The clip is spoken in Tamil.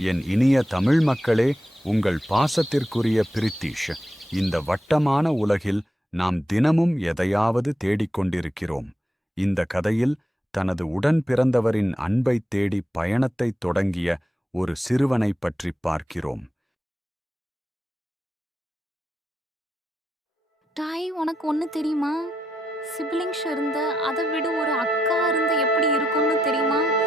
என் இனிய தமிழ் மக்களே, உங்கள் பாசத்திற்குரிய பிரித்திஷ். இந்த வட்டமான உலகில் நாம் தினமும் எதையாவது தேடிக்கொண்டிருக்கிறோம். இந்த கதையில் தனது உடன் பிறந்தவரின் அன்பைத் தேடி பயணத்தைத் தொடங்கிய ஒரு சிறுவனைப் பற்றிப் பார்க்கிறோம். டாய், உனக்கு ஒன்று தெரியுமா? சிப்லிங்ஸ் இருந்த அதை விட ஒரு அக்கா இருந்த எப்படி இருக்கும்னு தெரியுமா?